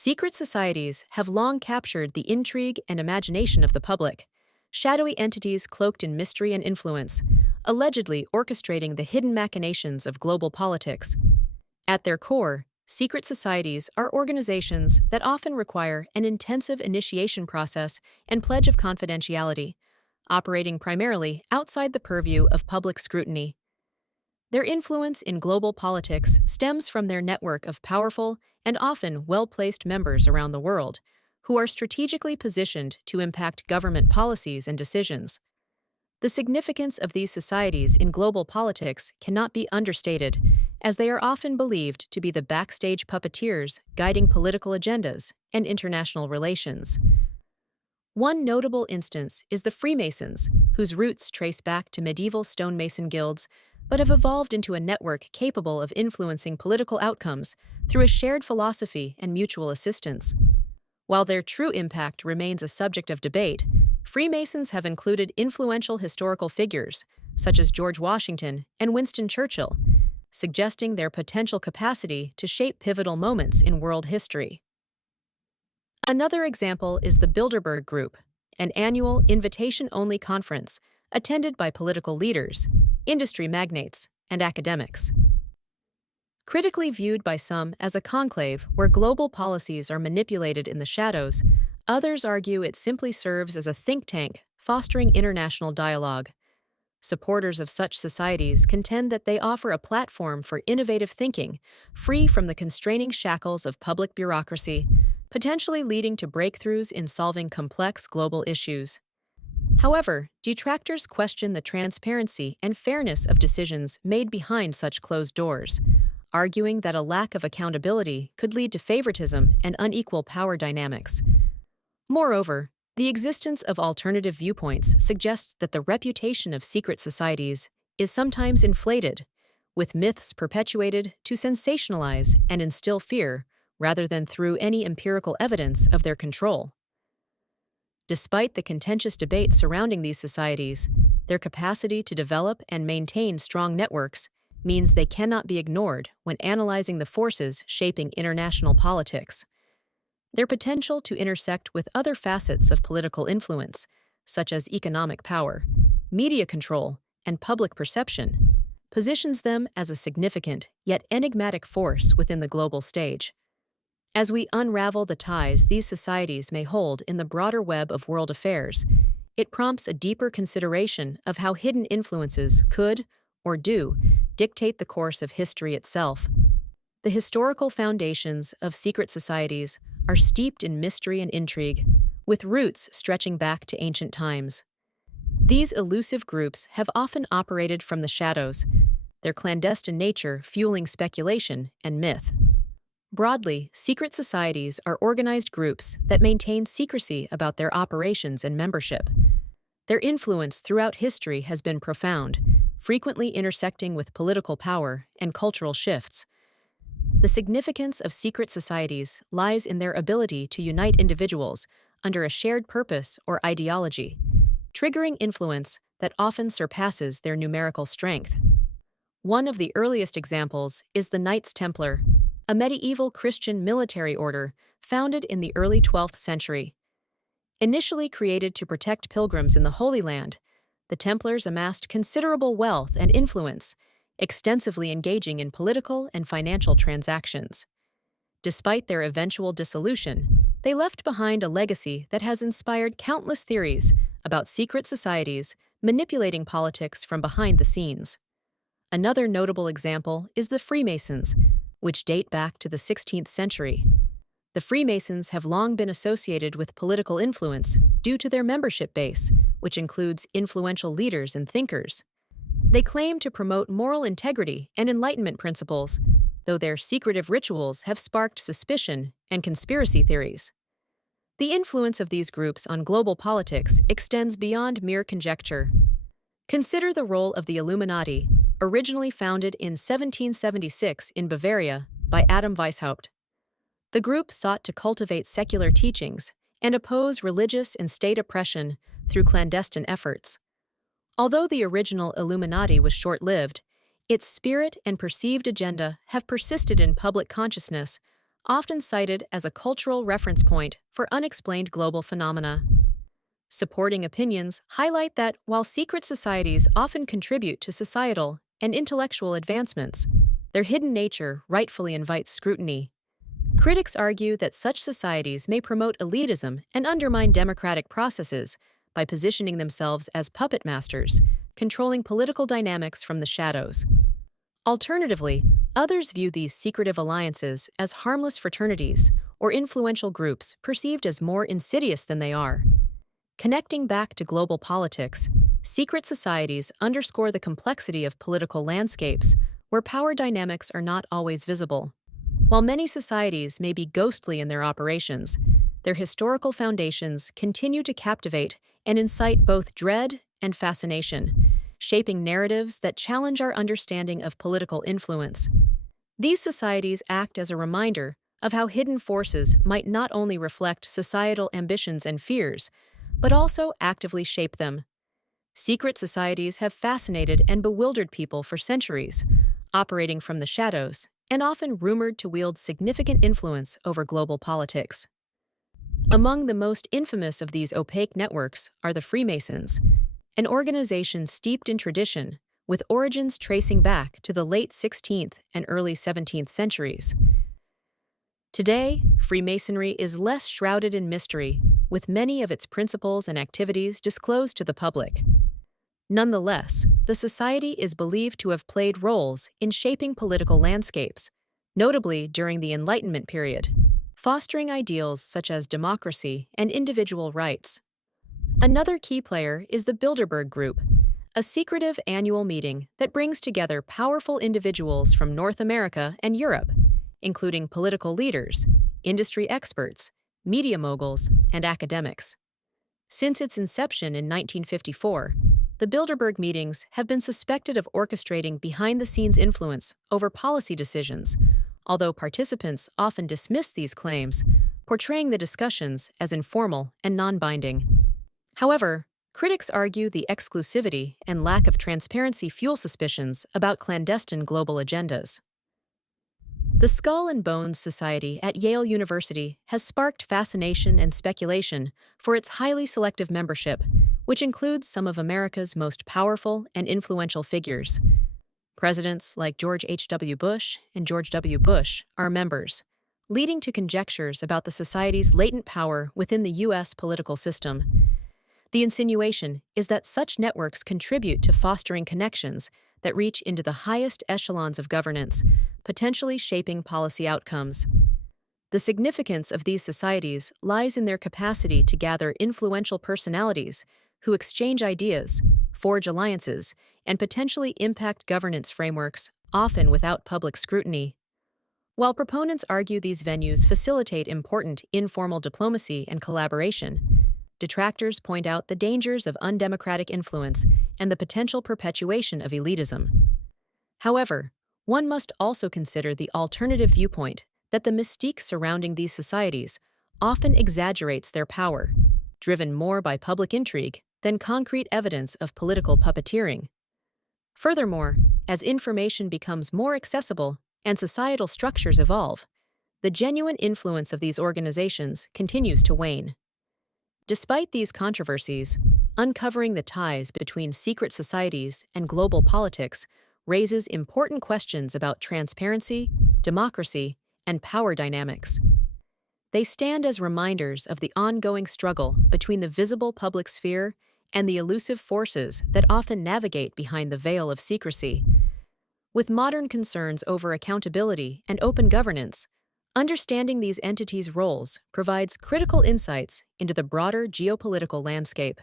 Secret societies have long captured the intrigue and imagination of the public. Shadowy entities cloaked in mystery and influence, allegedly orchestrating the hidden machinations of global politics. At their core, secret societies are organizations that often require an intensive initiation process and pledge of confidentiality, operating primarily outside the purview of public scrutiny. Their influence in global politics stems from their network of powerful and often well-placed members around the world, who are strategically positioned to impact government policies and decisions. The significance of these societies in global politics cannot be understated, as they are often believed to be the backstage puppeteers guiding political agendas and international relations. One notable instance is the Freemasons, whose roots trace back to medieval stonemason guilds, but have evolved into a network capable of influencing political outcomes through a shared philosophy and mutual assistance. While their true impact remains a subject of debate, Freemasons have included influential historical figures, such as George Washington and Winston Churchill, suggesting their potential capacity to shape pivotal moments in world history. Another example is the Bilderberg Group, an annual invitation-only conference attended by political leaders, industry magnates, and academics. Critically viewed by some as a conclave where global policies are manipulated in the shadows, others argue it simply serves as a think tank fostering international dialogue. Supporters of such societies contend that they offer a platform for innovative thinking, free from the constraining shackles of public bureaucracy, potentially leading to breakthroughs in solving complex global issues. However, detractors question the transparency and fairness of decisions made behind such closed doors, arguing that a lack of accountability could lead to favoritism and unequal power dynamics. Moreover, the existence of alternative viewpoints suggests that the reputation of secret societies is sometimes inflated, with myths perpetuated to sensationalize and instill fear rather than through any empirical evidence of their control. Despite the contentious debate surrounding these societies, their capacity to develop and maintain strong networks means they cannot be ignored when analyzing the forces shaping international politics. Their potential to intersect with other facets of political influence, such as economic power, media control, and public perception, positions them as a significant yet enigmatic force within the global stage. As we unravel the ties these societies may hold in the broader web of world affairs, it prompts a deeper consideration of how hidden influences could, or do, dictate the course of history itself. The historical foundations of secret societies are steeped in mystery and intrigue, with roots stretching back to ancient times. These elusive groups have often operated from the shadows, their clandestine nature fueling speculation and myth. Broadly, secret societies are organized groups that maintain secrecy about their operations and membership. Their influence throughout history has been profound, frequently intersecting with political power and cultural shifts. The significance of secret societies lies in their ability to unite individuals under a shared purpose or ideology, triggering influence that often surpasses their numerical strength. One of the earliest examples is the Knights Templar, a medieval Christian military order founded in the early 12th century. Initially created to protect pilgrims in the Holy Land, the Templars amassed considerable wealth and influence, extensively engaging in political and financial transactions. Despite their eventual dissolution, they left behind a legacy that has inspired countless theories about secret societies manipulating politics from behind the scenes. Another notable example is the Freemasons, which date back to the 16th century. The Freemasons have long been associated with political influence due to their membership base, which includes influential leaders and thinkers. They claim to promote moral integrity and Enlightenment principles, though their secretive rituals have sparked suspicion and conspiracy theories. The influence of these groups on global politics extends beyond mere conjecture. Consider the role of the Illuminati, originally founded in 1776 in Bavaria by Adam Weishaupt. The group sought to cultivate secular teachings and oppose religious and state oppression through clandestine efforts. Although the original Illuminati was short-lived, its spirit and perceived agenda have persisted in public consciousness, often cited as a cultural reference point for unexplained global phenomena. Supporting opinions highlight that while secret societies often contribute to societal and intellectual advancements, their hidden nature rightfully invites scrutiny. Critics argue that such societies may promote elitism and undermine democratic processes by positioning themselves as puppet masters, controlling political dynamics from the shadows. Alternatively, others view these secretive alliances as harmless fraternities or influential groups perceived as more insidious than they are. Connecting back to global politics, secret societies underscore the complexity of political landscapes where power dynamics are not always visible. While many societies may be ghostly in their operations, their historical foundations continue to captivate and incite both dread and fascination, shaping narratives that challenge our understanding of political influence. These societies act as a reminder of how hidden forces might not only reflect societal ambitions and fears, but also actively shape them. Secret societies have fascinated and bewildered people for centuries, operating from the shadows and often rumored to wield significant influence over global politics. Among the most infamous of these opaque networks are the Freemasons, an organization steeped in tradition, with origins tracing back to the late 16th and early 17th centuries. Today, Freemasonry is less shrouded in mystery, with many of its principles and activities disclosed to the public. Nonetheless, the society is believed to have played roles in shaping political landscapes, notably during the Enlightenment period, fostering ideals such as democracy and individual rights. Another key player is the Bilderberg Group, a secretive annual meeting that brings together powerful individuals from North America and Europe, including political leaders, industry experts, media moguls, and academics. Since its inception in 1954, the Bilderberg meetings have been suspected of orchestrating behind-the-scenes influence over policy decisions, although participants often dismiss these claims, portraying the discussions as informal and non-binding. However, critics argue the exclusivity and lack of transparency fuel suspicions about clandestine global agendas. The Skull and Bones Society at Yale University has sparked fascination and speculation for its highly selective membership, which includes some of America's most powerful and influential figures. Presidents like George H.W. Bush and George W. Bush are members, leading to conjectures about the society's latent power within the U.S. political system. The insinuation is that such networks contribute to fostering connections that reach into the highest echelons of governance, potentially shaping policy outcomes. The significance of these societies lies in their capacity to gather influential personalities who exchange ideas, forge alliances, and potentially impact governance frameworks, often without public scrutiny. While proponents argue these venues facilitate important informal diplomacy and collaboration, detractors point out the dangers of undemocratic influence and the potential perpetuation of elitism. However, one must also consider the alternative viewpoint that the mystique surrounding these societies often exaggerates their power, driven more by public intrigue than concrete evidence of political puppeteering. Furthermore, as information becomes more accessible and societal structures evolve, the genuine influence of these organizations continues to wane. Despite these controversies, uncovering the ties between secret societies and global politics raises important questions about transparency, democracy, and power dynamics. They stand as reminders of the ongoing struggle between the visible public sphere and the elusive forces that often navigate behind the veil of secrecy. With modern concerns over accountability and open governance, understanding these entities' roles provides critical insights into the broader geopolitical landscape.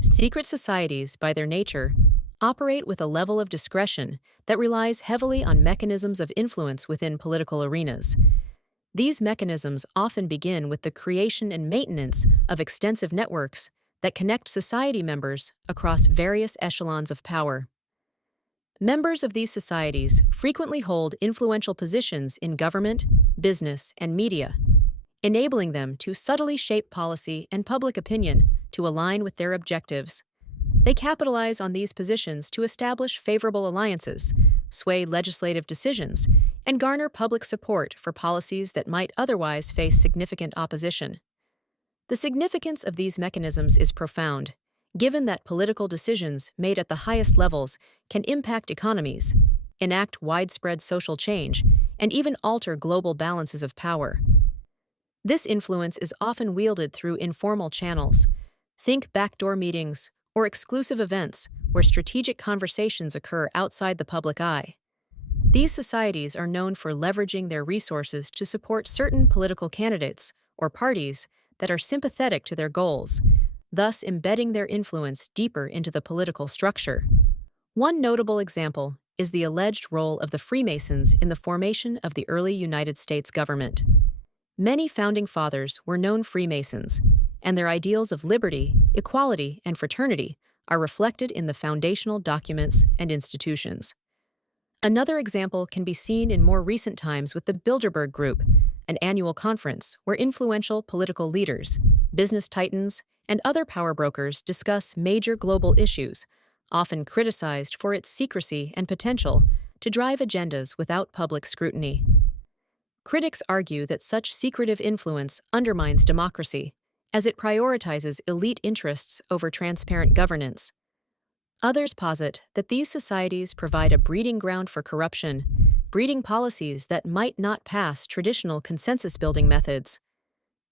Secret societies, by their nature, operate with a level of discretion that relies heavily on mechanisms of influence within political arenas. These mechanisms often begin with the creation and maintenance of extensive networks that connect society members across various echelons of power. Members of these societies frequently hold influential positions in government, business, and media, enabling them to subtly shape policy and public opinion to align with their objectives. They capitalize on these positions to establish favorable alliances, sway legislative decisions, and garner public support for policies that might otherwise face significant opposition. The significance of these mechanisms is profound, given that political decisions made at the highest levels can impact economies, enact widespread social change, and even alter global balances of power. This influence is often wielded through informal channels. Think backdoor meetings or exclusive events where strategic conversations occur outside the public eye. These societies are known for leveraging their resources to support certain political candidates or parties that are sympathetic to their goals, thus embedding their influence deeper into the political structure. One notable example is the alleged role of the Freemasons in the formation of the early United States government. Many founding fathers were known Freemasons, and their ideals of liberty, equality, and fraternity are reflected in the foundational documents and institutions. Another example can be seen in more recent times with the Bilderberg Group, an annual conference where influential political leaders, business titans, and other power brokers discuss major global issues, often criticized for its secrecy and potential to drive agendas without public scrutiny. Critics argue that such secretive influence undermines democracy, as it prioritizes elite interests over transparent governance. Others posit that these societies provide a breeding ground for corruption, breeding policies that might not pass traditional consensus-building methods.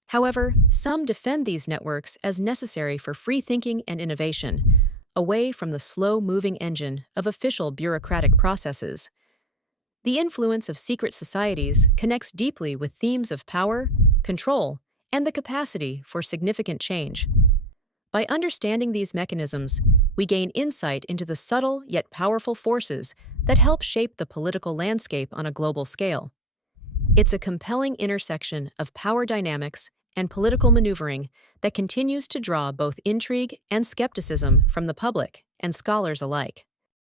However, some defend these networks as necessary for free thinking and innovation, away from the slow-moving engine of official bureaucratic processes. The influence of secret societies connects deeply with themes of power, control, and the capacity for significant change. By understanding these mechanisms, we gain insight into the subtle yet powerful forces that help shape the political landscape on a global scale. It's a compelling intersection of power dynamics and political maneuvering that continues to draw both intrigue and skepticism from the public and scholars alike.